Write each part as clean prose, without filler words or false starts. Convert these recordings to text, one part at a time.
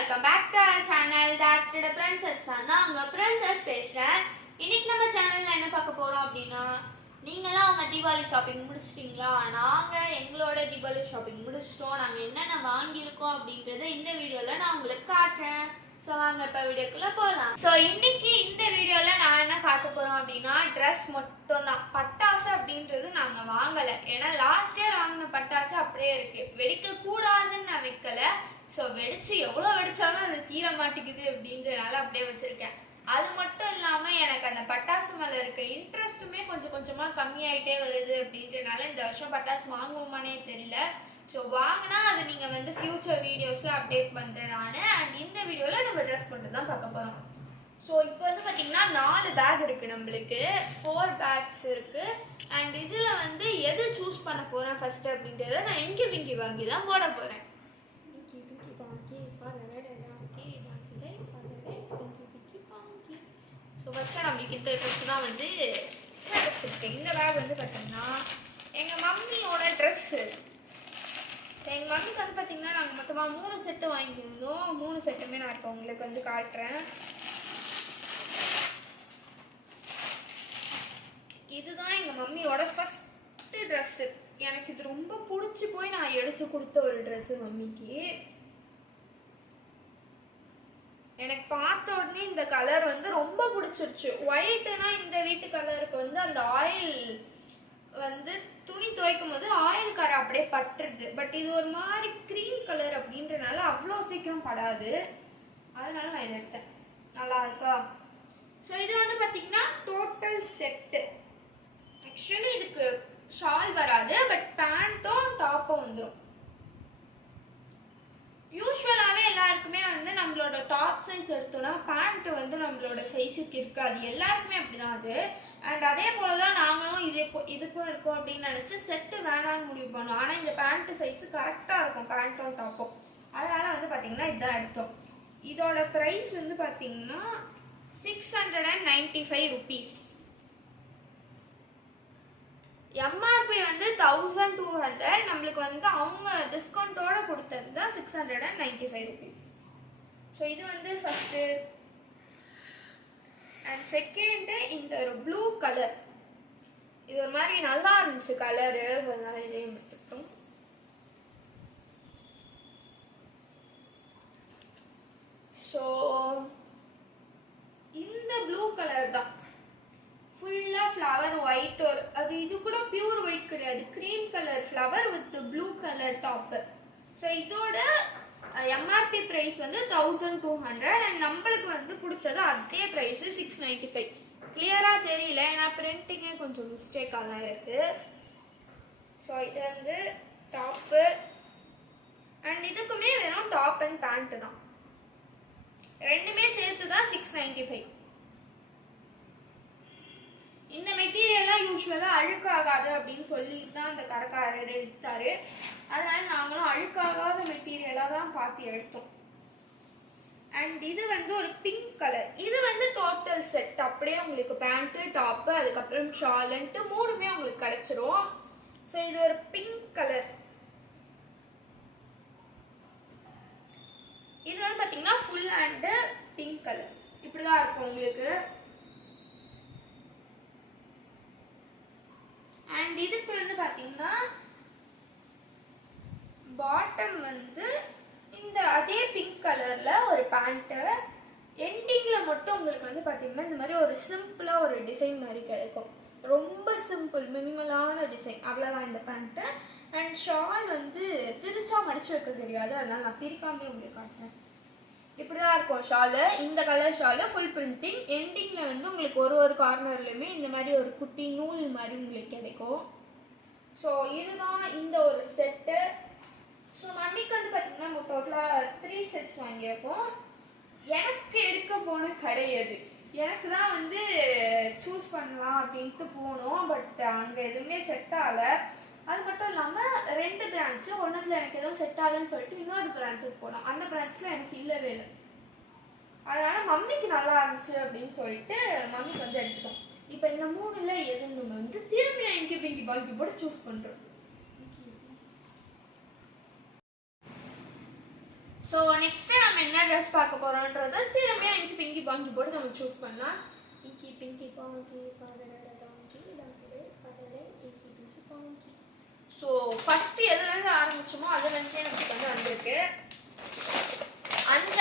welcome back to our channel. That's the princess நான் உங்க princess பேசுறேன். இன்னைக்கு நம்ம சேனல்ல என்ன பார்க்க போறோம் அப்படினா நீங்கலாம் உங்க தீபாவளி ஷாப்பிங் முடிச்சிட்டீங்களா? நாங்க எங்களோட தீபாவளி ஷாப்பிங் முடிச்சிட்டோம். நாங்க என்னென்ன வாங்கி இருக்கோம் அப்படிங்கறத இந்த வீடியோல நான் உங்களுக்கு காட்டுறேன். சோ வாங்க இப்ப வீடியோக்குள்ள போலாம். சோ இன்னைக்கு இந்த வீடியோல நான் என்ன காட்ட போறோம் அப்படினா Dress மட்டும் தான். பட்டாசு அப்படின்றது நாங்க வாங்கல. ஏன்னா லாஸ்ட் இயர் வாங்கின பட்டாசு அப்படியே இருக்கு. வெடிக்க கூடாதுன்னு நான் வைக்கல. சோ வெடிச்சு எவ்வளவு வெடிச்சாலும் அது தீர மாட்டேங்குது அப்படின்றனால அப்படியே வச்சிருக்கேன். அது மட்டும் இல்லாம எனக்கு அந்த பட்டாசு மேல இருக்க இன்ட்ரெஸ்ட்டுமே கொஞ்சம் கொஞ்சமா கம்மியாயிட்டே வருது அப்படின்றனால இந்த வருஷம் பட்டாசு வாங்குவோமானே தெரியல. ஸோ வாங்கினா அது நீங்க வந்து ஃபியூச்சர் வீடியோஸ்ல அப்டேட் பண்றேன் நான். அண்ட் இந்த வீடியோல நம்ம ட்ரெஸ் மட்டும் தான் பார்க்க போறோம். ஸோ இப்போ வந்து பாத்தீங்கன்னா 4 பேக் இருக்கு, நம்மளுக்கு 4 பேக்ஸ் இருக்கு. அண்ட் இதுல வந்து எது சூஸ் பண்ண போறேன் ஃபர்ஸ்ட் அப்படின்றத நான் இங்கி பிங்கி வாங்கி தான் போட போறேன். ஸோ ஃபர்ஸ்ட் நம்மளுக்கு இந்த ட்ரெஸ் தான் வந்து வச்சிருக்கேன். இந்த பேக் வந்து பார்த்தீங்கன்னா எங்க மம்மியோட ட்ரெஸ்ஸு. எங்கள் மம்மிக்கு வந்து பார்த்தீங்கன்னா நாங்கள் மொத்தமாக 3 செட்டு வாங்கியிருந்தோம். 3 செட்டுமே நான் இப்போ உங்களுக்கு வந்து காட்டுறேன். இதுதான் எங்கள் மம்மியோட ஃபஸ்ட்டு ட்ரெஸ்ஸு. எனக்கு இது ரொம்ப பிடிச்சி போய் நான் எடுத்து கொடுத்த ஒரு ட்ரெஸ்ஸு மம்மிக்கு. எனக்கு பார்த்த உடனே இந்த கலர் வந்து ரொம்ப பிடிச்சிருச்சு. ஒயிட்னா இந்த வீட்டு கலருக்கு வந்து அந்த ஆயில் வந்து துணி துவைக்கும் போது ஆயில் கரை அப்படியே பட்டுருது. பட் இது ஒரு மாதிரி கிரீம் கலர் அப்படின்றனால அவ்வளோ சீக்கிரம் படாது. அதனால நான் இதை எடுத்தேன். நல்லா இருக்கா? ஸோ இது வந்து பார்த்தீங்கன்னா டோட்டல் செட்டு. ஆக்சுவலி இதுக்கு ஷால் வராது, பட் பேண்ட்டும் டாப்பும் வந்துடும். யூஸ்வலாகவே எல்லாருக்குமே வந்து நம்மளோட டாப் சைஸ் எடுத்தோம்னா பேண்ட் வந்து நம்மளோட சைஸுக்கு இருக்காது. எல்லாருக்குமே அப்படிதான் அது. அண்ட் அதே போல தான் நாங்களும் இதுக்கும் இருக்கும் அப்படின்னு நினச்சி செட்டு வேணான்னு முடிவு பண்ணோம். ஆனால் இந்த பேண்ட் சைஸு கரெக்டாக இருக்கும், பேண்ட்டும் டாப்பும். அதனால வந்து பார்த்தீங்கன்னா இதான் எடுத்தோம். இதோட ப்ரைஸ் வந்து பார்த்தீங்கன்னா 695 rupees. எம்ஆர்பி வந்து 1200. நம்மளுக்கு வந்து அவங்க டிஸ்கவுண்டோட கொடுத்தது தான் 695 rupees. ஸோ இது வந்து ஃபர்ஸ்ட்டு. அண்ட் செகண்டு இந்த ஒரு ப்ளூ கலர். இது ஒரு மாதிரி நல்லா இருந்துச்சு கலரு. ஸோ அதனால இதையும் எடுத்துக்கிட்டோம். ஸோ இந்த ப்ளூ கலர் தான் ஃபுல்லா ஃப்ளவர் ஒயிட். ஒரு அது இது கூட பியூர் ஒயிட் கிடையாது, cream colour flower with blue colour top. So இதோட எம்ஆர்பி ப்ரைஸ் வந்து 1200. அண்ட் நம்மளுக்கு வந்து கொடுத்தது அதே ப்ரைஸ் 695. கிளியராக தெரியல, ஏன்னா பிரிண்டிங்கே கொஞ்சம் மிஸ்டேக்காக தான் இருக்கு. ஸோ இது வந்து டாப்பு. அண்ட் இதுக்குமே வெறும் டாப் அண்ட் பேண்ட் தான், ரெண்டுமே சேர்த்து தான் 695. இந்த மெட்டீரியல்லாம் யூஸ்வலாக அழுக்காகாது அப்படின்னு சொல்லிட்டு தான் அந்த கடைக்காரரே விற்றாரு. அதனால நாங்களும் அழுக்காகாத மெட்டீரியலாக தான் பார்த்து எடுத்தோம். அண்ட் இது வந்து ஒரு பிங்க் கலர். இது வந்து டோட்டல் செட். அப்படியே உங்களுக்கு பேண்ட்டு டாப்பு அதுக்கப்புறம் ஷால்ன்ட்டு 3மே உங்களுக்கு கிடைச்சிரும். ஸோ இது ஒரு பிங்க் கலர். இது வந்து பார்த்தீங்கன்னா ஃபுல் ஹேண்டு பிங்க் கலர். இப்படிதான் இருக்கும் உங்களுக்கு. அண்ட் இதுக்கு வந்து பாத்தீங்கன்னா பாட்டம் வந்து இந்த அதே பிங்க் கலர்ல ஒரு பேண்ட். எண்டிங்ல மட்டும் உங்களுக்கு வந்து பாத்தீங்கன்னா இந்த மாதிரி ஒரு சிம்பிளா ஒரு டிசைன் மாதிரி கிடைக்கும். ரொம்ப சிம்பிள் மினிமலான டிசைன், அவ்வளவுதான் இந்த பேண்ட். அண்ட் ஷால் வந்து பிரிச்சா மடிச்சு வைக்க தெரியாது, அதனால நான் பிரிக்காமே உங்களுக்கு காட்டுறேன். இப்படிதான் இருக்கும் ஷாலு. இந்த கலர் ஷாலு ஃபுல் பிரிண்டிங். எண்டிங்ல வந்து உங்களுக்கு ஒரு கார்னர்லயுமே இந்த மாதிரி ஒரு குட்டி நூல் மாதிரி உங்களுக்கு கிடைக்கும். ஸோ இதுதான் இந்த ஒரு செட்டு. ஸோ மம்மிக்கு வந்து பார்த்தீங்கன்னா நம்ம டோட்டலாக 3 செட்ஸ் வாங்கியிருக்கோம். எனக்கு எடுக்க போன கிடையாது, எனக்கு தான் வந்து சூஸ் பண்ணலாம் அப்படின்ட்டு போனோம். பட் அங்கே எதுவுமே செட் ஆகலை. அது மட்டும் இல்லாமல் 2 பிரான்ச்சு, ஒன்றுத்தில் எனக்கு எதுவும் செட் ஆகலன்னு சொல்லிட்டு இன்னொரு பிரான்ச்சுக்கு போனோம். அந்த பிரான்ச்சில் எனக்கு இல்லவே இல்லை. அதனால மம்மிக்கு நல்லா இருந்துச்சு அப்படின்னு சொல்லிட்டு மம்மிக்கு வந்து எடுத்துட்டோம். இப்போ இந்த 3ல் எதுன்னு நம்ம வந்து திரும்பி இங்கி பிங்கி பாங்கி போட சூஸ் பண்ணுறோம். ஸோ நெக்ஸ்ட் நம்ம என்ன ட்ரெஸ் பார்க்க போறோம்ன்றத திரும்பியும் இங்கி பிங்கி பாங்கி போட்டு நம்ம சூஸ் பண்ணலாம். இங்கி பிங்கி பாங்கி பதடட பாங்கி டங்கடே பதடே இங்கி பிங்கி பாங்கி. ஸோ ஃபர்ஸ்ட் எதுலேருந்து ஆரம்பிச்சோமோ அதுலேருந்தே நமக்கு வந்து வந்திருக்கு. அந்த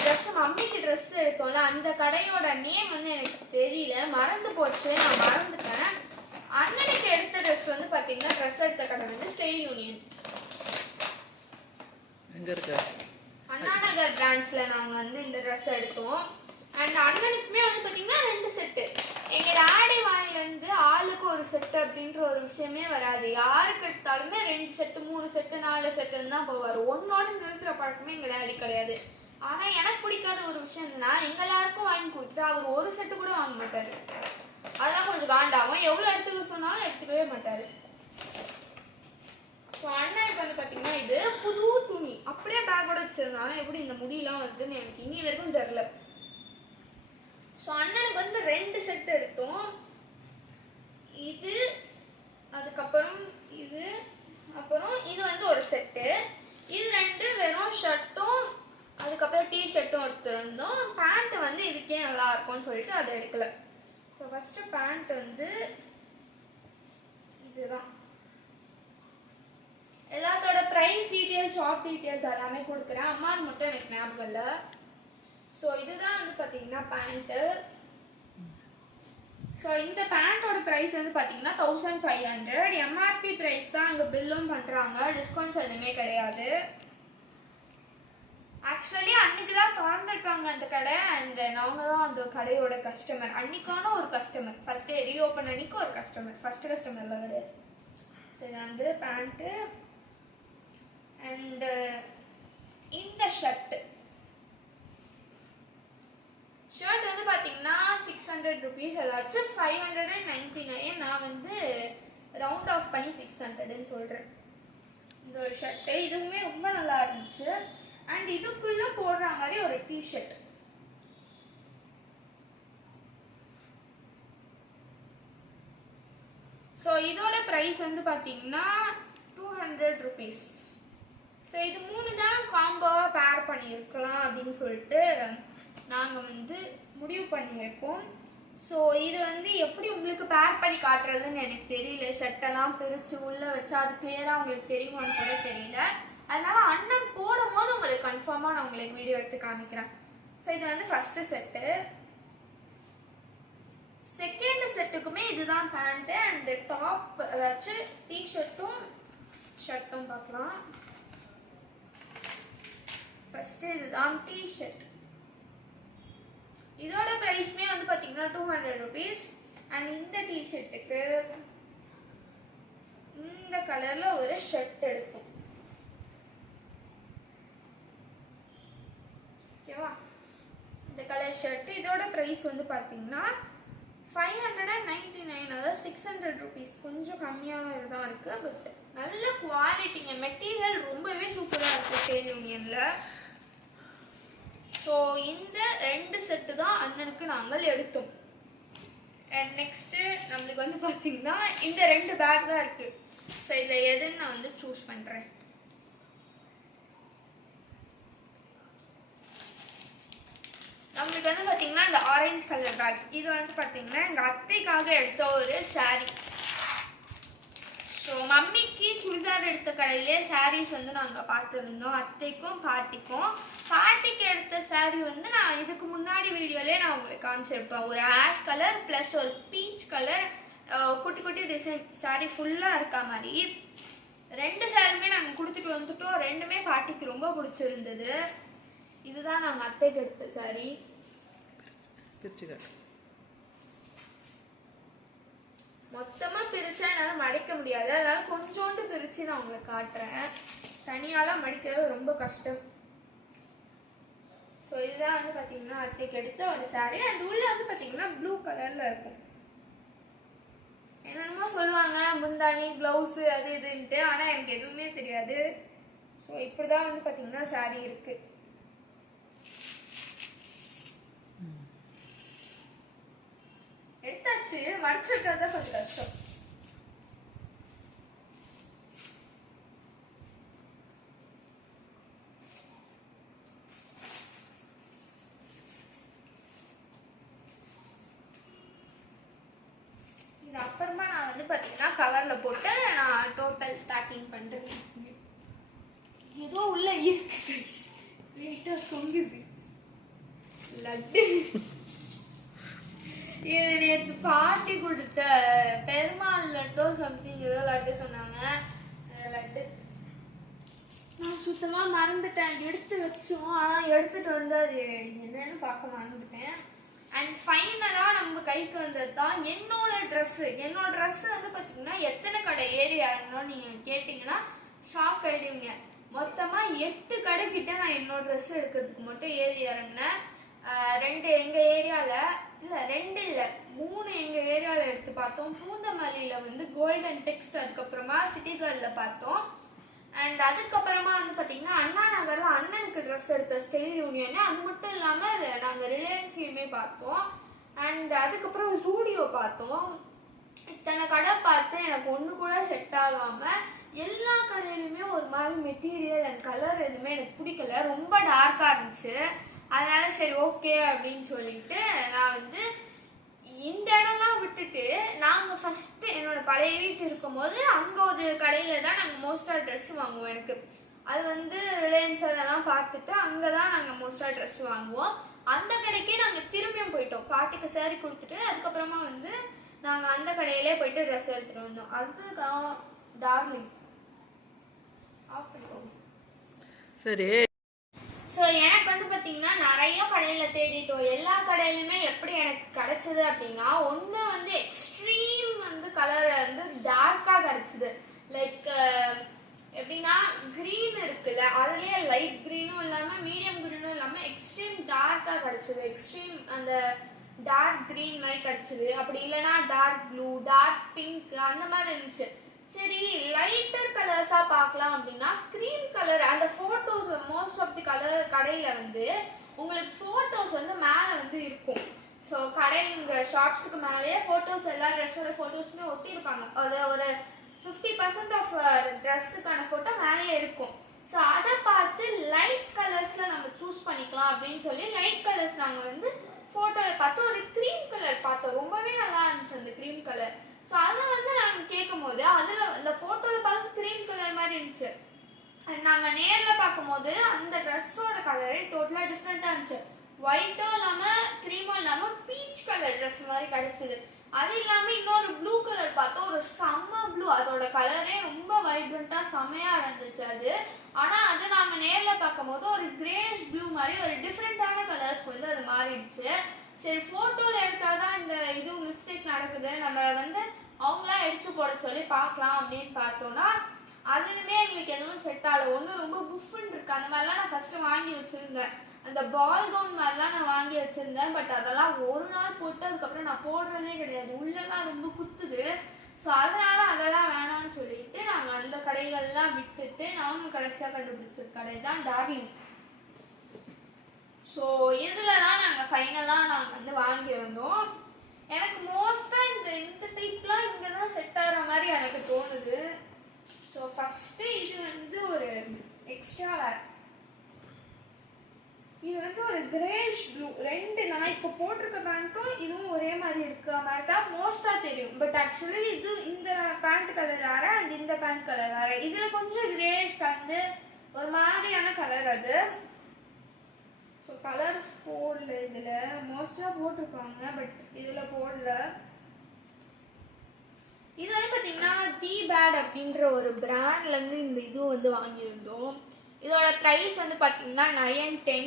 ட்ரெஸ் மம்மிக்கு ட்ரெஸ் எடுத்தோம்ல அந்த கடையோட நேம் வந்து எனக்கு தெரியல, மறந்து போச்சு, நான் மறந்துட்டேன். அண்ணனுக்கு எடுத்த ட்ரெஸ் வந்து பார்த்தீங்கன்னா ட்ரெஸ் எடுத்த கடை வந்து ஸ்டைல் யூனியன். எங்க இருக்கு? அண்ணா நகர் பிரான்ச்ல நாங்க வந்து இந்த ட்ரெஸ் எடுத்தோம். அண்ட் அண்ணனுக்குமே வந்து பாத்தீங்கன்னா 2 செட்டு. எங்க டாடி வாயில இருந்து ஆளுக்கு ஒரு செட் அப்படின்ற ஒரு விஷயமே வராது. யாருக்கு எடுத்தாலுமே 2 செட்டு 3 செட்டு 4 செட்டுன்னு தான் போவார். ஒன்னோட நிறுத்துற பழக்கமே எங்க டாடி கிடையாது. ஆனா எனக்கு பிடிக்காத ஒரு விஷயம் என்னன்னா எங்க எல்லாருக்கும் வாங்கி கொடுத்துட்டு அவர் ஒரு செட்டு கூட வாங்க மாட்டாரு. அதான் கொஞ்சம் காண்டாகும். எவ்வளவு எடுத்துக்க சொன்னாலும் எடுத்துக்கவே மாட்டாரு. ஸோ அண்ணனுக்கு வந்து பார்த்தீங்கன்னா இது புது துணி அப்படியே பேக்கோட வச்சிருந்தாலும் எப்படி இந்த முடியெல்லாம் வருதுன்னு எனக்கு இனி வரைக்கும் தெரில. ஸோ அண்ணனுக்கு வந்து 2 செட் எடுத்தோம். இது அதுக்கப்புறம் இது அப்புறம் இது வந்து ஒரு செட்டு. இது 2 வெறும் ஷர்ட்டும் அதுக்கப்புறம் டிஷர்ட்டும் எடுத்துருந்தோம். பேண்ட் வந்து இதுக்கே நல்லா இருக்கும்னு சொல்லிட்டு அதை எடுக்கல. ஸோ ஃபர்ஸ்ட் பேண்ட் வந்து இதுதான். எல்லாத்தோட ப்ரைஸ் டீட்டெயில்ஸ் ஷாப் டீட்டெயில்ஸ் எல்லாமே கொடுக்குறேன். அம்மா அது மட்டும் எனக்கு ஞாபகம் இல்லை. ஸோ இதுதான் வந்து பார்த்தீங்கன்னா பேண்ட்டு. ஸோ இந்த பேண்ட்டோட ப்ரைஸ் வந்து பார்த்தீங்கன்னா 1500. எம்ஆர்பி ப்ரைஸ் தான் அங்கே பில்லும் பண்ணுறாங்க, டிஸ்கவுண்ட்ஸ் எதுவுமே கிடையாது. ஆக்சுவலி அன்னைக்கு தான் திறந்துருக்காங்க அந்த கடை. அண்ட் நாங்கள் தான் அந்த கடையோட கஸ்டமர், அன்னைக்கான ஒரு கஸ்டமர். ஃபர்ஸ்ட் டே ரீஓப்பன் அன்னைக்கு ஒரு கஸ்டமர், ஃபர்ஸ்ட் கஸ்டமர்லாம் கிடையாது. ஸோ இது வந்து பேண்ட்டு. அண்ட் இந்த ஷர்ட் வந்து பார்த்தீங்கன்னா 600 rupees, ஏதாச்சும் 599. நான் வந்து ரவுண்ட் ஆஃப் பண்ணி 600ன்னு சொல்கிறேன். இந்த ஒரு ஷர்ட்டு இதுவுமே ரொம்ப நல்லா இருந்துச்சு. அண்ட் இதுக்குள்ளே போடுற மாதிரி ஒரு டிஷர்ட். ஸோ இதோட ப்ரைஸ் வந்து பார்த்தீங்கன்னா 200 rupees. ஸோ இது 3 தான் காம்போவாக பேர் பண்ணியிருக்கலாம் அப்படின்னு சொல்லிட்டு நாங்கள் வந்து முடிவு பண்ணியிருக்கோம். ஸோ இது வந்து எப்படி உங்களுக்கு பேர் பண்ணி காட்டுறதுன்னு எனக்கு தெரியல. ஷர்ட்டெல்லாம் பிரித்து உள்ளே வச்சா அது கிளியராக உங்களுக்கு தெரியுமான்னு கூட தெரியல. அதனால அண்ணன் போடும் போது உங்களுக்கு கன்ஃபார்மாக நான் உங்களுக்கு வீடியோ எடுத்து காமிக்கிறேன். ஸோ இது வந்து ஃபர்ஸ்ட் செட்டு. செகண்ட் செட்டுக்குமே இதுதான் பேண்ட்டு அண்ட் டாப், அதாச்சும் டிஷர்ட்டும் ஷர்ட்டும் பார்க்கலாம். ஃபர்ஸ்ட் இதுதான் டிஷர்ட். இதோட பிரைஸ்மே வந்து பார்த்தீங்கன்னா 200 rupees. அண்ட் இந்த டிஷர்ட்டுக்கு இந்த கலர்ல ஒரு ஷர்ட் எடுத்தோம். ஓகேவா? இந்த கலர் ஷர்ட் இதோட பிரைஸ் வந்து பார்த்தீங்கன்னா 599, அதாவது 600 rupees. கொஞ்சம் கம்மியாக தான் இருக்கு. பட் நல்ல குவாலிட்டிங்க, மெட்டீரியல் ரொம்பவே சூப்பராக இருக்கு ஸ்டைல் யூனியன்ல. ஸோ இந்த 2 செட்டு தான் அண்ணனுக்கு நாங்கள் எடுத்தோம். அண்ட் நெக்ஸ்ட்டு நம்மளுக்கு வந்து பார்த்தீங்கன்னா இந்த 2 பேக் தான் இருக்கு. ஸோ இதில் எதுன்னு நான் வந்து சூஸ் பண்ணுறேன். நம்மளுக்கு வந்து பார்த்தீங்கன்னா இந்த ஆரஞ்சு கலர் பேக் இது வந்து பார்த்தீங்கன்னா எங்கள் அத்தைக்காக எடுத்த ஒரு சாரீ. ஸோ மம்மிக்கு சுடிதார் எடுத்த கடையிலே சாரீஸ் வந்து நாங்கள் பார்த்துருந்தோம், அத்தைக்கும் பாட்டிக்கும். பாட்டிக்கு எடுத்த சாரீ வந்து நான் இதுக்கு முன்னாடி வீடியோலேயே நான் உங்களுக்கு காமிச்சிருப்பேன். ஒரு ஆஷ் கலர் ப்ளஸ் ஒரு பீச் கலர் குட்டி குட்டி டிசைன் சாரீ ஃபுல்லாக இருக்கா மாதிரி 2 சாரியுமே நாங்கள் கொடுத்துட்டு வந்துட்டோம். 2மே பாட்டிக்கு ரொம்ப பிடிச்சிருந்தது. இதுதான் நாங்கள் அத்தைக்கு எடுத்த சாரீ. மொத்தமாக பிரிச்சா என்னால் மடிக்க முடியாது, அதனால கொஞ்சோண்டு பிரித்து நான் உங்களுக்கு காட்டுறேன். தனியாலாம் மடிக்கிறது ரொம்ப கஷ்டம். ஸோ இதுதான் வந்து பார்த்தீங்கன்னா அத்தைக்கு எடுத்த ஒரு சாரீ. அண்ட் உள்ள வந்து பார்த்தீங்கன்னா ப்ளூ கலரில் இருக்கும். என்னென்னமோ சொல்லுவாங்க முந்தானி ப்ளவுஸு அது இதுன்ட்டு, ஆனால் எனக்கு எதுவுமே தெரியாது. ஸோ இப்படி தான் வந்து பார்த்தீங்கன்னா சாரீ இருக்கு. எடுத்தாச்சு, மடிச்சிருக்கிறது தான் கொஞ்சம் கஷ்டம். அப்புறமா நான் வந்து பார்த்தீங்கன்னா கவரில் போட்டு நான் டோட்டல் பேக்கிங் பண்ணுறேன். ஏதோ உள்ள இருக்கு வெயிட்டாக தொங்குது லட்டு. இது நேற்று பாட்டி கொடுத்த பெருமாள் லட்டோ சம்திங் ஏதோ லட்டு சொன்னாங்க. லட்டு நான் சுத்தமாக மறந்துட்டேன். எடுத்து வச்சோம், ஆனால் எடுத்துகிட்டு வந்து அது என்னன்னு பார்க்க மறந்துட்டேன். அண்ட் ஃபைனலாக நம்ம கைக்கு வந்தது தான் என்னோட ட்ரெஸ்ஸு. என்னோட ட்ரெஸ்ஸு வந்து பார்த்தீங்கன்னா எத்தனை கடை ஏறி இறங்கணும்னு நீங்கள் கேட்டிங்கன்னா ஷாக் ஆகிடுவீங்க. மொத்தமாக 8 கடை கிட்ட நான் என்னோட ட்ரெஸ் எடுக்கிறதுக்கு மட்டும் ஏறி இறங்கினேன். 2 எங்கள் ஏரியாவில் இல்லை, 2 இல்லை 3 எங்கள் ஏரியாவில் எடுத்து பார்த்தோம். பூந்தமல்லியில் வந்து கோல்டன் டெக்ஸ்ட், அதுக்கப்புறமா சிட்டி கேர்ளில் பார்த்தோம். அண்ட் அதுக்கப்புறமா வந்து பார்த்தீங்கன்னா அண்ணா நகரில் அண்ணனுக்கு ட்ரெஸ் எடுத்த ஸ்டைல் யூனியன். அது மட்டும் இல்லாமல் நாங்கள் ரிலையன்ஸ்லையுமே பார்த்தோம். அண்ட் அதுக்கப்புறம் ஜூடியோ பார்த்தோம். இத்தனை கடை பார்த்து எனக்கு ஒன்று கூட செட் ஆகாமல் எல்லா கடையிலுமே ஒரு மாதிரி மெட்டீரியல் அண்ட் கலர் எதுவுமே எனக்கு பிடிக்கல. ரொம்ப டார்க்காக இருந்துச்சு. அதனால சரி ஓகே அப்படின்னு சொல்லிட்டு நான் வந்து இந்த இடம்லாம் விட்டுட்டு நாங்கள் ஃபஸ்ட்டு என்னோட பழைய வீட்டு இருக்கும்போது அங்கே ஒரு கடையில் தான் நாங்கள் மோஸ்ட்டாக ட்ரெஸ் வாங்குவோம். எனக்கு அது வந்து ரிலையன்ஸ் அதெல்லாம் பார்த்துட்டு அங்கே தான் நாங்கள் மோஸ்ட்டாக ட்ரெஸ் வாங்குவோம். அந்த கடைக்கே நாங்கள் திரும்பியும் போயிட்டோம். பாட்டிக்கு சேரீ கொடுத்துட்டு அதுக்கப்புறமா வந்து நாங்கள் அந்த கடையிலே போயிட்டு ட்ரெஸ் எடுத்துகிட்டு வந்தோம். அதுதான் டார்லிங். சரி. ஸோ எனக்கு வந்து பார்த்தீங்கன்னா நிறைய கடையில் தேடிட்டோம். எல்லா கடையிலுமே எப்படி எனக்கு கிடைச்சது அப்படின்னா, ஒன்று வந்து எக்ஸ்ட்ரீம் வந்து கலர் வந்து டார்க்காக கிடச்சிது. லைக் எப்படின்னா க்ரீன் இருக்குல்ல, அதுலேயே லைட் க்ரீனும் இல்லாமல் மீடியம் க்ரீனும் இல்லாமல் எக்ஸ்ட்ரீம் டார்க்காக கிடச்சிது. எக்ஸ்ட்ரீம் அந்த டார்க் க்ரீன் மாதிரி கிடச்சிது. அப்படி இல்லைன்னா டார்க் ப்ளூ, டார்க் பிங்க் அந்த மாதிரி இருந்துச்சு. சரி லைட்டர் கலர்ஸாக பார்க்கலாம் அப்படின்னா க்ரீம் கலர் அந்த photos most of the colour கடையில் வந்து உங்களுக்கு ஃபோட்டோஸ் வந்து மேலே வந்து இருக்கும். ஸோ கடைங்க ஷாப்ஸுக்கு மேலேயே ஃபோட்டோஸ் எல்லா ட்ரெஸ்ஸோட ஃபோட்டோஸுமே ஒட்டியிருப்பாங்க. அது ஒரு 50% ஆஃப் ட்ரெஸ்ஸுக்கான ஃபோட்டோ மேலேயே இருக்கும். ஸோ அதை பார்த்து லைட் கலர்ஸில் நம்ம சூஸ் பண்ணிக்கலாம் அப்படின்னு சொல்லி லைட் கலர்ஸ் நாங்கள் வந்து ஃபோட்டோவில் பார்த்து ஒரு க்ரீம் கலர் பார்த்தோம். ரொம்பவே நல்லா இருந்துச்சு அந்த க்ரீம் கலர். ஸோ அதை வந்து நாங்கள் கேட்கும் போது அதில் அந்த ஃபோட்டோவில் பார்த்து க்ரீம் கலர் மாதிரி இருந்துச்சு. நாங்கள் நேரில் பார்க்கும்போது அந்த ட்ரெஸ்ஸோட கலரே டோட்டலாக டிஃப்ரெண்ட்டாக இருந்துச்சு. ஒயிட்டும் இல்லாமல் க்ரீமும் இல்லாமல் பீச் கலர் ட்ரெஸ் மாதிரி கிடச்சிது. அது இல்லாமல் இன்னொரு ப்ளூ கலர் பார்த்தோம். ஒரு செம்ம ப்ளூ, அதோட கலரே ரொம்ப வைப்ரண்ட்டாக செம்மையாக இருந்துச்சு அது. ஆனால் அது நாங்கள் நேரில் பார்க்கும்போது ஒரு கிரேஷ் ப்ளூ மாதிரி ஒரு டிஃப்ரெண்ட்டான கலர்ஸ்க்கு வந்து அது மாறிடுச்சு. சரி ஃபோட்டோவில் எடுத்தால் தான் இந்த இது மிஸ்டேக் நடக்குது, நம்ம வந்து அவங்களா எடுத்து போட சொல்லி பார்க்கலாம் அப்படின்னு பார்த்தோன்னா அதுவுமே எங்களுக்கு எதுவும் செட் ஆகலை. ஒன்றும் ரொம்ப புஃப்னு இருக்கு. அந்த மாதிரிலாம் நான் ஃபஸ்ட்டு வாங்கி வச்சுருந்தேன். அந்த பால் கவுன் மாதிரிலாம் நான் வாங்கி வச்சுருந்தேன். பட் அதெல்லாம் ஒரு நாள் போட்டு அதுக்கப்புறம் நான் போடுறதே கிடையாது. உள்ளெல்லாம் ரொம்ப குத்துது. ஸோ அதனால் அதெல்லாம் வேணாம்னு சொல்லிட்டு நாங்கள் அந்த கடைகள்லாம் விட்டுட்டு நாங்கள் கடைசியாக கண்டுபிடிச்ச கடை தான் டார்லிங். ஸோ இதில் தான் நாங்கள் ஃபைனலாக நாங்கள் வந்து வாங்கியிருந்தோம். எனக்கு மோஸ்ட்டாக இந்த டைப்லாம் இங்கே தான் செட் ஆகிற மாதிரி எனக்கு தோணுது. ஸோ ஃபஸ்ட்டு இது வந்து ஒரு எக்ஸ்ட்ரா வேர். இது வந்து ஒரு கிரேஷ் ப்ளூ. ரெண்டு நான் இப்போ போட்டிருக்க பேண்ட்டும் இதுவும் ஒரே மாதிரி இருக்கிற மாதிரி தான் மோஸ்ட்டாக தெரியும். பட் ஆக்சுவலி இது இந்த பேண்ட் கலர் வேறு அண்ட் இந்த பேண்ட் கலர் வேறு. இதில் கொஞ்சம் கிரேஷ் கலந்து ஒரு மாதிரியான கலர் அது. ஸோ கலர்ஸ் போடல, இதில் மோஸ்ட்டாக போட்டிருப்பாங்க பட் இதில் போடல. இது வந்து பார்த்தீங்கன்னா தி பேட் அப்படின்ற ஒரு பிராண்ட்லேருந்து இந்த இது வந்து வாங்கியிருந்தோம். இதோட ப்ரைஸ் வந்து பார்த்தீங்கன்னா 910.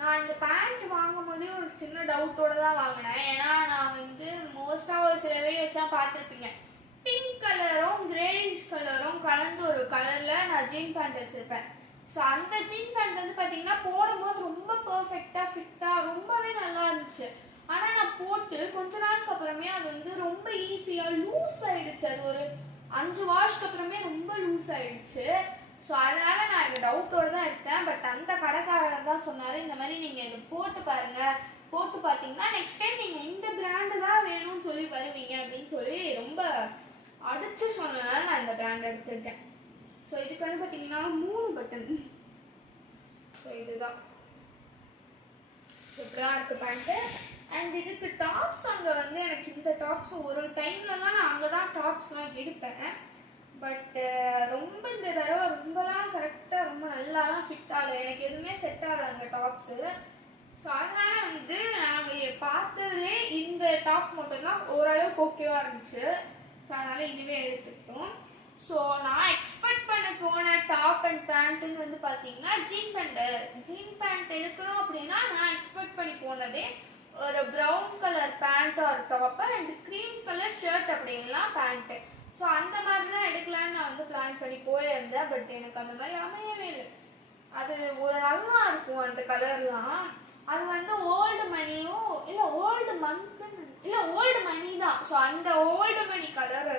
நான் இந்த பேண்ட் வாங்கும் போதே ஒரு சின்ன டவுட்டோட தான் வாங்கினேன். ஏன்னா நான் வந்து மோஸ்ட்டாக ஒரு சில வீடியோஸ்லாம் பார்த்துருப்பீங்க, பிங்க் கலரும் கிரேஷ் கலரும் கலந்து ஒரு கலரில் நான் ஜீன் பேண்ட் வச்சுருப்பேன். ஸோ அந்த ஜீன் பேண்ட் வந்து பார்த்தீங்கன்னா போடும்போது ரொம்ப பர்ஃபெக்டாக ஃபிட்டாக ரொம்பவே நல்லா இருந்துச்சு. ஆனால் நான் போட்டு கொஞ்ச நாளுக்கு அப்புறமே அது வந்து ரொம்ப ஈஸியாக லூஸ் ஆகிடுச்சு. அது ஒரு 5 வாஷ்க்கு அப்புறமே ரொம்ப லூஸ் ஆகிடுச்சு. ஸோ அதனால் நான் இந்த டவுட்டோடு தான் எடுத்தேன். பட் அந்த கடைக்காரர் தான் சொன்னார், இந்த மாதிரி நீங்கள் இதை போட்டு பாருங்கள், போட்டு பார்த்தீங்கன்னா நெக்ஸ்ட் டைம் நீங்கள் இந்த பிராண்டு தான் வேணும்னு சொல்லி வருவீங்க அப்படின்னு சொல்லி ரொம்ப அடிச்சு சொன்னதுனால நான் இந்த பிராண்ட் எடுத்துருக்கேன். ஸோ இதுக்கு வந்து பார்த்தீங்கன்னா 3 பட்டன். ஸோ இதுதான் இப்படிதான் இருக்கு பேண்ட்டு. அண்ட் இதுக்கு டாப்ஸ் அங்கே வந்து எனக்கு இந்த டாப்ஸ் ஒரு டைம்லலாம் நான் அங்கே தான் டாப்ஸ்லாம் எடுப்பேன். பட் ரொம்ப இந்த தடவை ரொம்பலாம் கரெக்டாக ரொம்ப நல்லாலாம் ஃபிட் ஆகலை, எனக்கு எதுவுமே செட் ஆகலை அங்கே டாப்ஸு. ஸோ அதனால வந்து நாங்கள் பார்த்ததுலே இந்த டாப் மட்டும்தான் ஓரளவுக்கு ஓகேவாக இருந்துச்சு. ஸோ அதனால் இதுவே எடுத்துக்கிட்டோம். ஸோ நான் எக்ஸ்பெக்ட் பண்ண போன டாப் அண்ட் பேண்ட்டுன்னு வந்து பார்த்தீங்கன்னா ஜீன் பேண்ட் எடுக்கிறோம் அப்படின்னா நான் எக்ஸ்பெக்ட் பண்ணி போனதே ஒரு ப்ரௌன் கலர் பேண்ட் ஒரு top and cream colour shirt அப்படின்லாம் பேண்ட்டு. ஸோ அந்த மாதிரி தான் எடுக்கலான்னு நான் வந்து பிளான் பண்ணி போயிருந்தேன். பட் எனக்கு அந்த மாதிரி அமையவே இல்லை. அது ஒரு நல்லா இருக்கும் அந்த கலர்லாம். அது வந்து ஓல்டு மணியும் இல்லை ஓல்டு மங்க்குன்னு இல்லை ஓல்டு மணி தான். ஸோ அந்த ஓல்டு மணி கலர்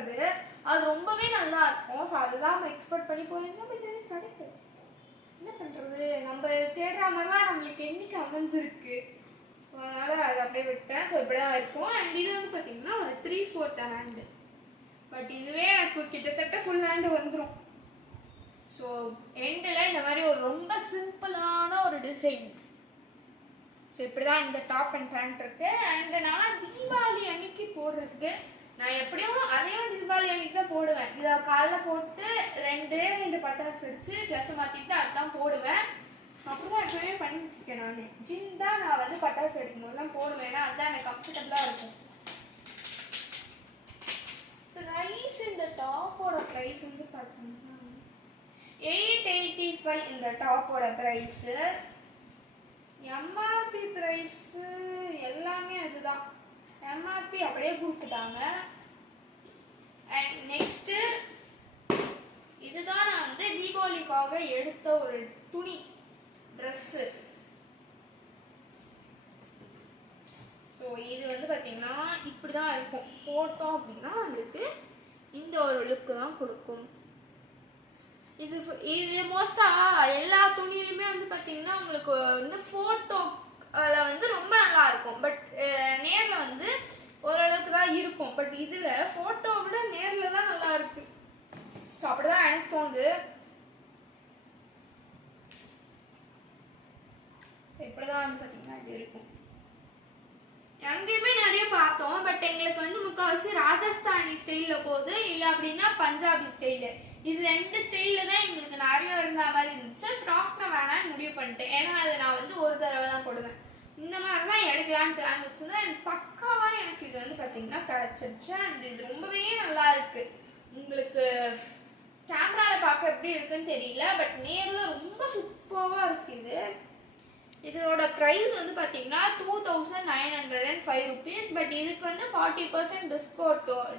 அது ரொம்பவே நல்லா இருக்கும். ஸோ அதுதான் நம்ம எக்ஸ்பெக்ட் பண்ணி போயிருந்தோம். பட் எனக்கு கிடைக்கும், என்ன பண்ணுறது, நம்ம தேடுற மாதிரிலாம் நம்மளுக்கு என்னைக்கு அமைஞ்சிருக்கு. ஸோ அதனால் அதை அப்படியே விட்டேன். ஸோ இப்படி தான் இருக்கும். அண்ட் இது வந்து பார்த்தீங்கன்னா ஒரு 3/4 ஹேண்டு. பட் இதுவே எனக்கு கிட்டத்தட்ட ஃபுல் ஹேண்டு வந்துடும். ஸோ எண்டில் இந்த மாதிரி ஒரு ரொம்ப சிம்பிளான ஒரு டிசைன். ஸோ இப்படி தான் இந்த டாப் அண்ட் பேண்ட் இருக்கு. அண்ட் நான் தீபாவளி அன்னைக்கு போடுறதுக்கு நான் எப்படியும் அதையும் தீபாவளி அன்னைக்கு தான் போடுவேன். இதை காலைல போட்டு 2 பட்டாசு வச்சு ட்ரெஸ்ஸை மாற்றிட்டு அதுதான் போடுவேன். அப்படிதான் எப்பவுமே பண்ணிட்டு இருக்கேன். நான் ஜின் தான் நான் வந்து பட்டாசு எடுக்கணும்லாம் போடுவேன். ஏன்னா அதுதான் எனக்கு கம்ஃபர்டபுளாக இருக்கும். ப்ரைஸ் இந்த டாப்போட ப்ரைஸ் வந்து பார்த்தீங்கன்னா 885 இந்த டாப்போட ப்ரைஸு. எம்ஆர்பி ப்ரைஸு எல்லாமே அதுதான். எம்ஆர்பி அப்படியே கொடுத்துட்டாங்க. அண்ட் நெக்ஸ்ட்டு இதுதான் நான் வந்து தீபாவளிக்காக எடுத்த ஒரு துணி ட்ரெஸ்ஸு. ஸோ இது வந்து பார்த்தீங்கன்னா இப்படி தான் இருக்கும். போட்டோம் அப்படின்னா அதுக்கு இந்த ஒரு லுக்கு தான் கொடுக்கும். இது மோஸ்ட்டாக எல்லா துணியிலுமே வந்து பார்த்தீங்கன்னா உங்களுக்கு வந்து ஃபோட்டோவில் வந்து ரொம்ப நல்லா இருக்கும். பட் நேரில் வந்து ஓரளவுக்கு தான் இருக்கும். பட் இதில் ஃபோட்டோவை விட நேரில் தான் நல்லா இருக்கு. ஸோ அப்படி தான் எனக்கு தோணுது. ஸோ இப்படி தான் வந்து பார்த்தீங்கன்னா இது இருக்கும். எங்கேயுமே நிறைய பார்த்தோம். பட் எங்களுக்கு வந்து முக்கால்வாசி ராஜஸ்தானி ஸ்டைலில் போகுது, இல்லை அப்படின்னா பஞ்சாபி ஸ்டைலு. இது 2 ஸ்டைலில் தான் எங்களுக்கு நிறைய இருந்த மாதிரி இருந்துச்சு. ஃப்ராக் நான் வேணான்னு முடிவு பண்ணிட்டேன். ஏன்னா அதை நான் வந்து ஒரு தடவை தான் போடுவேன். இந்த மாதிரி தான் எடுக்கலான்னு பிளான் வச்சுருந்தேன். எனக்கு பக்காவாக எனக்கு இது வந்து பார்த்தீங்கன்னா கிடச்சிருச்சு. அண்ட் இது ரொம்பவே நல்லா இருக்கு. உங்களுக்கு கேமராவில் பார்க்க எப்படி இருக்குன்னு தெரியல, பட் நேரில் ரொம்ப சூப்பராக இருக்கு. இதோட ப்ரைஸ் வந்து பார்த்தீங்கன்னா 2905 ருபீஸ். பட் இதுக்கு வந்து 40%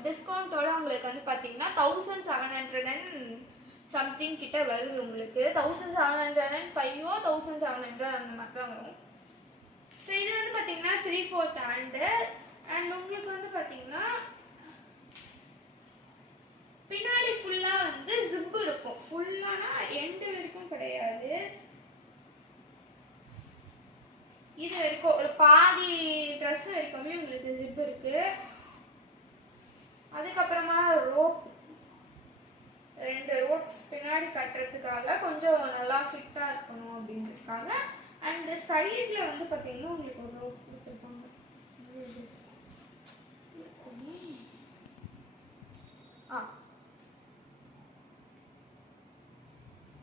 டிஸ்கவுண்ட்டோட உங்களுக்கு வந்து பார்த்தீங்கன்னா 1700 சம்திங் கிட்ட வருது. உங்களுக்கு 1705 1700 அந்த மாதிரி தான் வரும். ஸோ இது வந்து பார்த்தீங்கன்னா 3/4 ஹேண்டு. அண்ட் உங்களுக்கு வந்து பார்த்தீங்கன்னா பின்னாடி ஃபுல்லாக வந்து ஜிப்பு இருக்கும். ஃபுல்லானா எண்டு வரைக்கும் கிடையாது, இது வரைக்கும் ஒரு பாதி ட்ரெஸ் வரைக்குமே உங்களுக்கு ஜிப் இருக்கு. அதுக்கப்புறமா ரோப் 2 ரோப்ஸ் பின்னாடி கட்டுறதுக்காக கொஞ்சம் நல்லா ஃபிட்டாக இருக்கணும் அப்படின்றதுக்காக. அண்ட் சைடில் வந்து பார்த்தீங்கன்னா உங்களுக்கு ஒரு ரோப் கொடுத்துருப்பாங்க.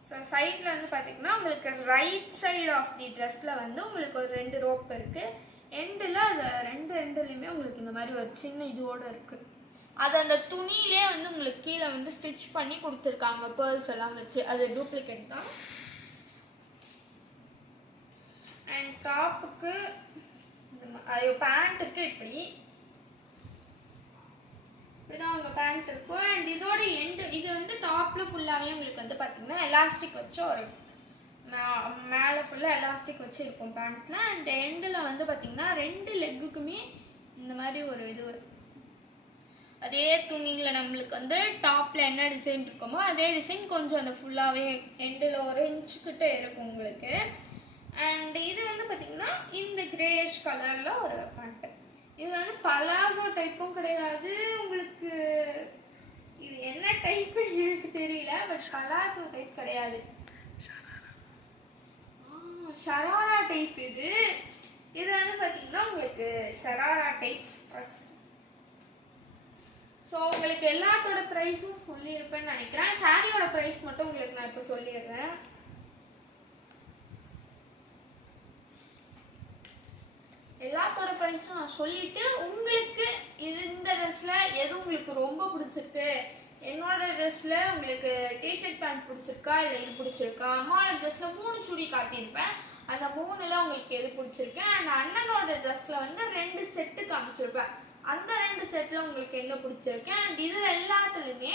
ஸோ சைடில் வந்து பார்த்தீங்கன்னா உங்களுக்கு ரைட் சைடு ஆஃப் தி ட்ரெஸ்ஸில் வந்து உங்களுக்கு ஒரு 2 ரோப் இருக்குது. எண்டில் அது 2 எண்டுலையுமே உங்களுக்கு இந்த மாதிரி ஒரு சின்ன இதுவோடு இருக்குது. அது அந்த துணியிலே வந்து உங்களுக்கு கீழே வந்து ஸ்டிச் பண்ணி கொடுத்துருக்காங்க பேர்ல்ஸ் எல்லாம் வச்சு. அது டூப்ளிகேட் தான். அண்ட் டாப்புக்கு பேண்ட்டுக்கு இப்படிதான் உங்க பேண்ட் இருக்கும். அண்ட் இதோட எண்டு இது வந்து டாப்ல ஃபுல்லாகவே உங்களுக்கு வந்து பார்த்தீங்கன்னா எலாஸ்டிக் வச்சு ஒரு மேலே ஃபுல்லாக எலாஸ்டிக் வச்சு இருக்கும் பேண்ட்னா. அண்ட் எண்டில் வந்து பார்த்தீங்கன்னா 2 லெக்குக்குமே இந்த மாதிரி ஒரு இது அதே துணியில் நம்மளுக்கு வந்து டாப்பில் என்ன டிசைன் இருக்குமோ அதே டிசைன் கொஞ்சம் அந்த ஃபுல்லாகவே எண்டில் ஒரு இன்ச்சுக்கிட்ட இருக்கும் உங்களுக்கு. அண்ட் இது வந்து பார்த்தீங்கன்னா இந்த கிரேஷ் கலரில் ஒரு பேண்ட்டு. இது வந்து பலாசோ டைப்பும் கிடையாது. உங்களுக்கு இது என்ன டைப்பு எனக்கு தெரியல, பட் பலாசோ டைப் கிடையாது. ஷராரா டைப். இது வந்து பார்த்தீங்கன்னா உங்களுக்கு ஷராரா டைப் ட்ரெஸ். ஸோ உங்களுக்கு எல்லாத்தோட ப்ரைஸும் சொல்லியிருப்பேன்னு நினைக்கிறேன். சாரியோட ப்ரைஸ் மட்டும் உங்களுக்கு நான் இப்போ சொல்லிடுறேன். எல்லாத்தோட ப்ரைஸும் நான் சொல்லிட்டு உங்களுக்கு இந்த ட்ரெஸ்ல எது உங்களுக்கு ரொம்ப பிடிச்சிருக்கு, என்னோட ட்ரெஸ்ல உங்களுக்கு டிஷர்ட் பேண்ட் பிடிச்சிருக்கா இல்லை இது பிடிச்சிருக்கா, அம்மாவோட ட்ரெஸ்ல 3 சுடி காட்டியிருப்பேன், அந்த 3ல உங்களுக்கு எது பிடிச்சிருக்கு, அண்ட் அண்ணனோட ட்ரெஸ்ல வந்து 2 செட்டு காமிச்சிருப்பேன், அந்த 2 செட்ல உங்களுக்கு என்ன பிடிச்சிருக்கு, அண்ட் இது எல்லாத்துலயுமே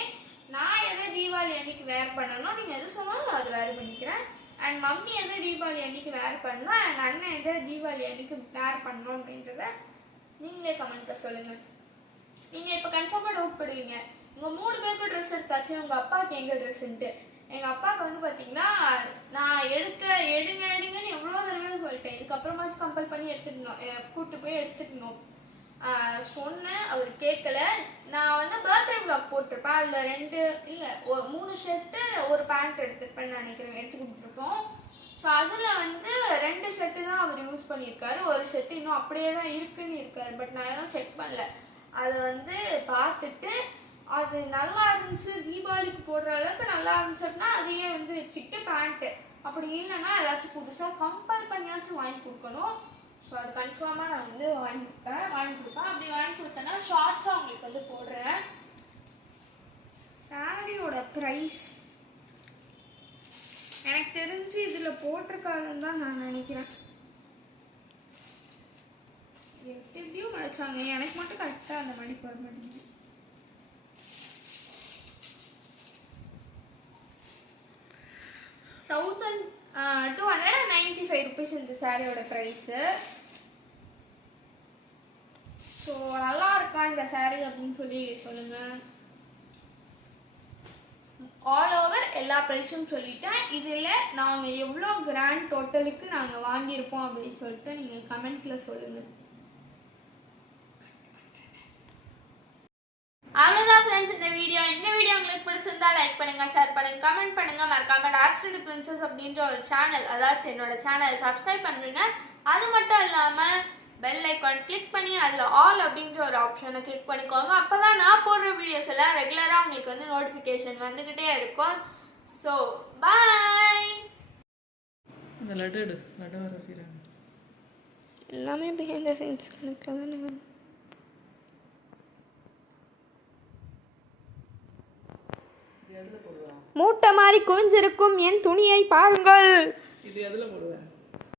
நான் எதை தீபாவளி அன்னைக்கு வேர் பண்ணணும், நீங்க எது சொன்னாலும் நான் அதை வேர் பண்ணிக்கிறேன். அண்ட் மம்மி எதை தீபாவளி அன்னைக்கு வேர் பண்ணணும், அண்ட் அண்ணன் எதை தீபாவளி அன்னைக்கு வேர் பண்ணணும் அப்படின்றத நீங்களே கமெண்ட்ல சொல்லுங்க. நீங்க இப்ப கன்ஃபார்மா டவுட் படுவீங்க, உங்க 3 பேருக்கும் ட்ரெஸ் எடுத்தாச்சு, உங்க அப்பாவுக்கு எங்க ட்ரெஸ்ன்ட்டு. எங்க அப்பாவுக்கு வந்து பாத்தீங்கன்னா நான் எடுங்கன்னு எவ்வளவு தடவை சொல்லிட்டேன். இதுக்கப்புறமாச்சும் கம்பல் பண்ணி கூட்டு போய் எடுத்துக்கணும் சொன்னேன். அவர் கேட்கல. நான் வந்து பர்த்டே vlog போட்டிருப்பேன், அதுல 3 ஷர்ட்டு 1 பேண்ட் எடுத்துருப்பேன்னு நினைக்கிறேன், எடுத்து கொடுத்துருப்போம். ஸோ அதுல வந்து 2 ஷர்ட்டு தான் அவர் யூஸ் பண்ணியிருக்காரு, 1 ஷர்ட்டு இன்னும் அப்படியே தான் இருக்குன்னு இருக்காரு. பட் நான் எதுவும் செக் பண்ணல. அதை வந்து பார்த்துட்டு அது நல்லா இருந்துச்சு, தீபாவளிக்கு போடுற அளவுக்கு நல்லா இருந்துச்சுன்னா அதையே வந்து வச்சுக்கிட்டு பேண்ட்டு, அப்படி இல்லைன்னா ஏதாச்சும் புதுசாக கம்பல் பண்ணியாச்சும் வாங்கி கொடுக்கணும். ஸோ அது கன்ஃபார்மாக நான் வந்து வாங்கி கொடுப்பேன். அப்படி வாங்கி கொடுத்தேன்னா ஷார்ட்ஸாக உங்களுக்கு வந்து போடுறேன். சாரியோட ப்ரைஸ் எனக்கு தெரிஞ்சு இதில் போட்டிருக்காதுன்னு தான் நான் நினைக்கிறேன். எப்படியும் மறைச்சாங்க, எனக்கு மட்டும் கரெக்டாக அந்த மணிக்கு வர மாட்டேங்குது. ₹1295 இந்த சாரியோட ப்ரைஸு. ஸோ நல்லா இருக்கா இந்த சாரி அப்படின்னு சொல்லி சொல்லுங்க. ஆல் ஓவர் எல்லா ப்ரைஸும் சொல்லிட்டேன். இதில் நாங்கள் எவ்வளோ கிராண்ட் டோட்டலுக்கு நாங்கள் வாங்கியிருப்போம் அப்படின்னு சொல்லிட்டு நீங்கள் கமெண்ட்டில் சொல்லுங்கள். அவ்வளோதான் ஃப்ரெண்ட்ஸ் இந்த வீடியோ உங்களுக்கு பிடிச்சிருந்தா லைக் பண்ணுங்க, ஷேர் பண்ணுங்க, கமெண்ட் பண்ணுங்க. மறக்காம டார்ஸ்டட் பிரின்சஸ் அப்படின்ற ஒரு சேனல், அதாவது என்னோட சேனல் சப்ஸ்கிரைப் பண்ணுங்க. அது மட்டும் இல்லாமல் பெல் ஐக்கான் கிளிக் பண்ணி அதில் ஆல் அப்படின்ற ஒரு ஆப்ஷனை கிளிக் பண்ணிக்கோங்க. அப்போ தான் நான் போடுற வீடியோஸ் எல்லாம் ரெகுலராக உங்களுக்கு வந்து நோட்டிஃபிகேஷன் வந்துக்கிட்டே இருக்கும். So bye. இந்த லட்டு வர சீரகம் எல்லாமே பிஹைண்ட் த சீன்ஸ் கணக்கில் தானே. மூட்டை மாதிரி குவிஞ்சிருக்கும் என் துணியை பாருங்கள். இது எதுல போடுவேன்?